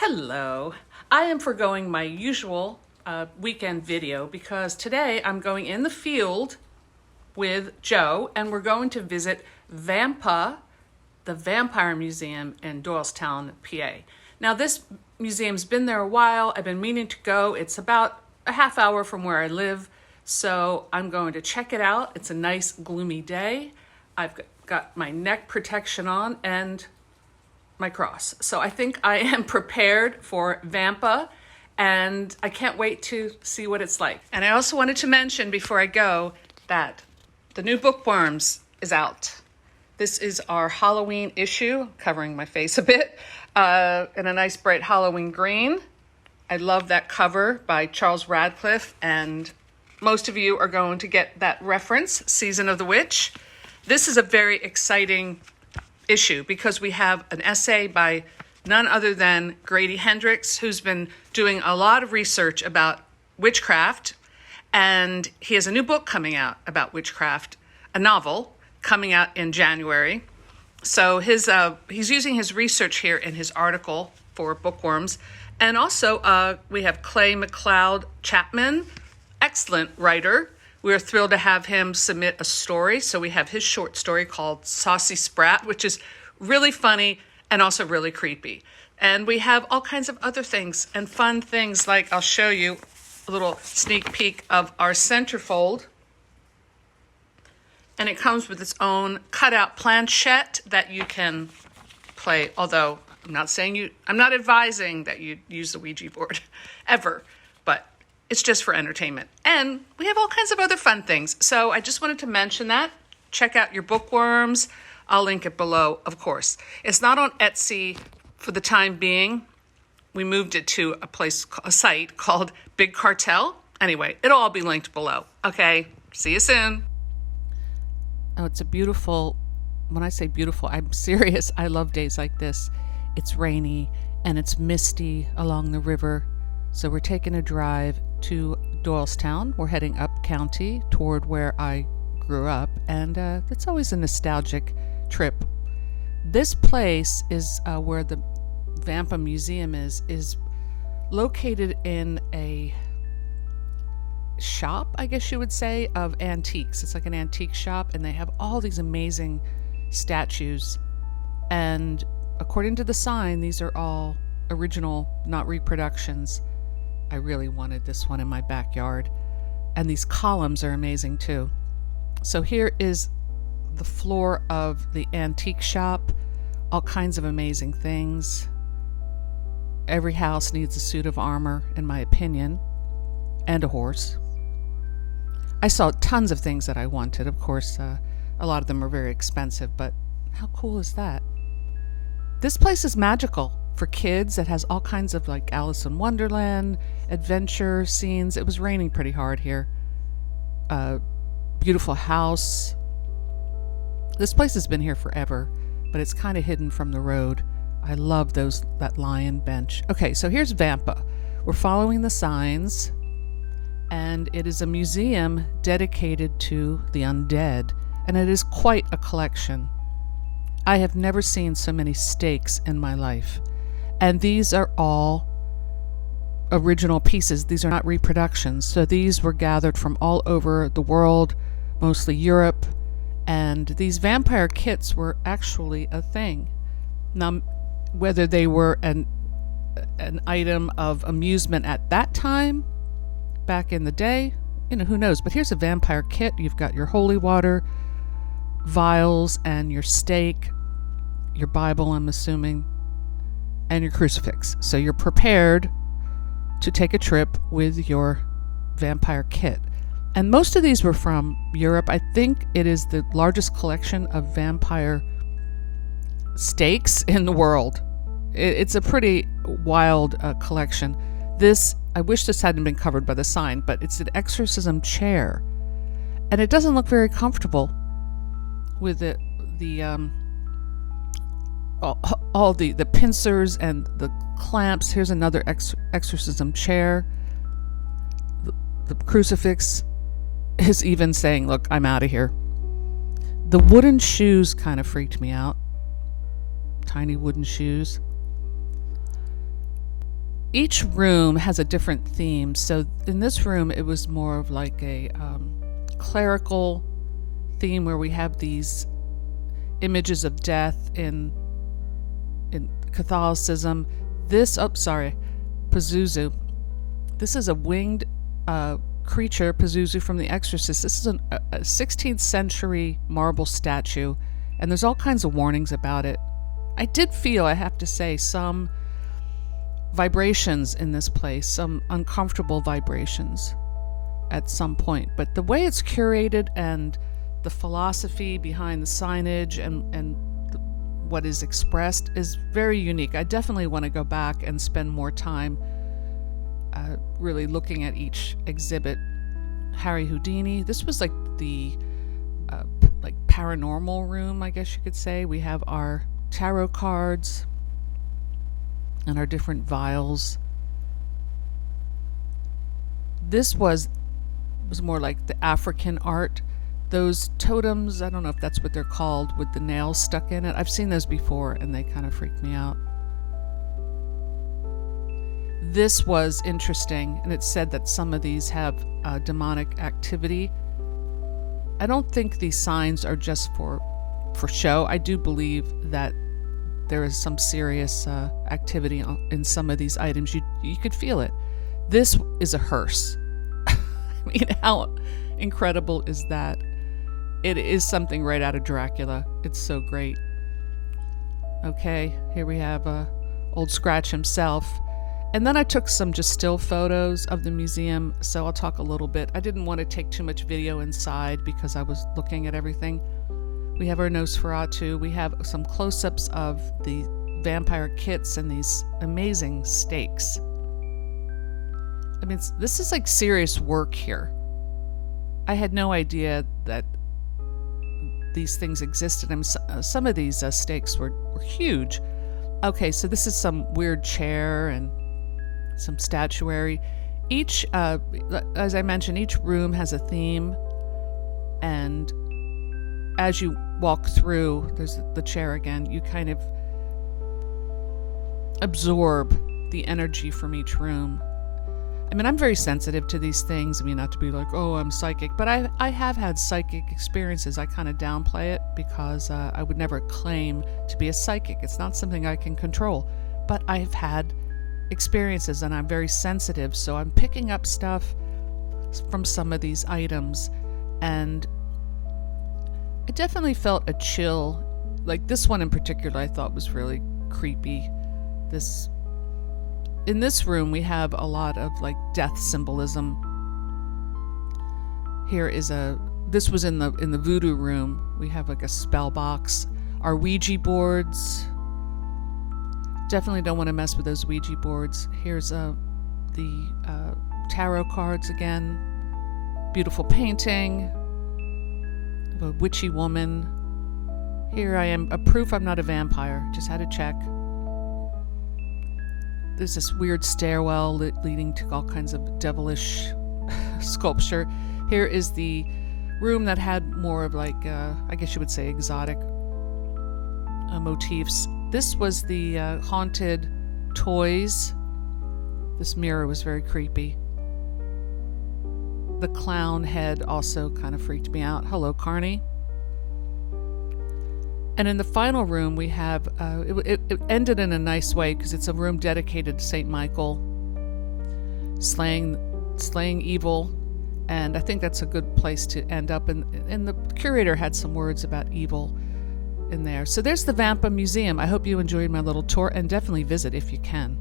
Hello. I am foregoing my usual weekend video because today I'm going in the field with Joe and we're going to visit Vampa, the Vampire Museum in Dolyestown, PA. Now this museum's been there a while. I've been meaning to go. It's about a half hour from where I live, so I'm going to check it out. It's a nice gloomy day. I've got my neck protection on and my cross. So I think I am prepared for Vampa and I can't wait to see what it's like. And I also wanted to mention before I go that the new Bookworms is out. This is our Halloween issue, covering my face a bit, in a nice bright Halloween green. I love that cover by Charles Radcliffe, and most of you are going to get that reference, Season of the Witch. This is a very exciting issue because we have an essay by none other than Grady Hendrix, who's been doing a lot of research about witchcraft, and he has a new book coming out about witchcraft, a novel coming out in January. So he's using his research here in his article for Bookworms. And also we have Clay McLeod Chapman, excellent writer. We're thrilled to have him submit a story. So we have his short story called Saucy Sprat, which is really funny and also really creepy. And we have all kinds of other things and fun things, like I'll show you a little sneak peek of our centerfold. And it comes with its own cutout planchette that you can play, although I'm not advising that you use the Ouija board ever, but it's just for entertainment. And we have all kinds of other fun things. So I just wanted to mention that. Check out your Bookworms. I'll link it below, of course. It's not on Etsy for the time being. We moved it to a site called Big Cartel. Anyway, it'll all be linked below. Okay, see you soon. Oh, it's a beautiful, when I say beautiful, I'm serious. I love days like this. It's rainy and it's misty along the river. So we're taking a drive to Dolyestown. We're heading up county toward where I grew up, and it's always a nostalgic trip. This place is where the Vampa Museum is located in a shop, I guess you would say, of antiques. It's like an antique shop, and they have all these amazing statues. And according to the sign, these are all original, not reproductions. I really wanted this one in my backyard. And these columns are amazing too. So here is the floor of the antique shop. All kinds of amazing things. Every house needs a suit of armor, in my opinion, and a horse. I saw tons of things that I wanted. Of course, a lot of them are very expensive, but how cool is that? This place is magical for kids. It has all kinds of like Alice in Wonderland, adventure scenes. It was raining pretty hard here. Beautiful house. This place has been here forever, but it's kind of hidden from the road. I love that lion bench. Okay, so here's Vampa. We're following the signs, and it is a museum dedicated to the undead, and it is quite a collection. I have never seen so many stakes in my life, and these are all original pieces. These are not reproductions, so these were gathered from all over the world, mostly Europe, and these vampire kits were actually a thing. Now, whether they were an item of amusement at that time, back in the day, who knows? But here's a vampire kit. You've got your holy water vials and your stake, your Bible, I'm assuming, and your crucifix. So you're prepared to take a trip with your vampire kit. And most of these were from Europe. I think it is the largest collection of vampire stakes in the world. It's a pretty wild collection. I wish this hadn't been covered by the sign, but it's an exorcism chair, and it doesn't look very comfortable with all the pincers and the clamps. Here's another exorcism chair. The crucifix is even saying, "Look, I'm out of here." The wooden shoes kind of freaked me out. Tiny wooden shoes. each room has a different theme. So in this room, it was more of like a clerical theme where we have these images of death in Catholicism. Pazuzu. This is a winged creature, Pazuzu from The Exorcist. This is a 16th century marble statue, and there's all kinds of warnings about it. I did feel, I have to say, some vibrations in this place, some uncomfortable vibrations at some point. But the way it's curated and the philosophy behind the signage and what is expressed is very unique. I definitely want to go back and spend more time really looking at each exhibit. Harry Houdini. This was like the paranormal room, I guess you could say. We have our tarot cards and our different vials. This was more like the African art. Those totems, I don't know if that's what they're called, with the nails stuck in it. I've seen those before and they kind of freaked me out. This was interesting, and it said that some of these have demonic activity. I don't think these signs are just for show. I do believe that there is some serious activity in some of these items. You could feel it. This is a hearse. I mean, how incredible is that? It is something right out of Dracula. It's so great. Okay, here we have Old Scratch himself. And then I took some just still photos of the museum, so I'll talk a little bit. I didn't want to take too much video inside because I was looking at everything. We have our Nosferatu. We have some close-ups of the vampire kits and these amazing stakes. I mean, this is like serious work here. I had no idea that these things existed. I mean, some of these stakes were huge. Okay, so this is some weird chair and some statuary. Each, as I mentioned, each room has a theme, and as you walk through, there's the chair again, you kind of absorb the energy from each room. I mean, I'm very sensitive to these things. I mean, not to be like, oh, I'm psychic, but I have had psychic experiences. I kind of downplay it because I would never claim to be a psychic. It's not something I can control, but I've had experiences and I'm very sensitive, so I'm picking up stuff from some of these items, and I definitely felt a chill. Like this one in particular I thought was really creepy. In this room we have a lot of like death symbolism. This was in the voodoo room. We have like a spell box, our Ouija boards. Definitely don't want to mess with those Ouija boards. Here's the tarot cards again. Beautiful painting of a witchy woman. Here I am, a proof I'm not a vampire. Just had to check. There's this weird stairwell leading to all kinds of devilish sculpture. Here is the room that had more of like, I guess you would say exotic motifs. This was the haunted toys. This mirror was very creepy. The clown head also kind of freaked me out. Hello, Carney. And in the final room we have, it ended in a nice way because it's a room dedicated to St. Michael, slaying evil. And I think that's a good place to end up. And the curator had some words about evil in there. So there's the Vampa Museum. I hope you enjoyed my little tour, and definitely visit if you can.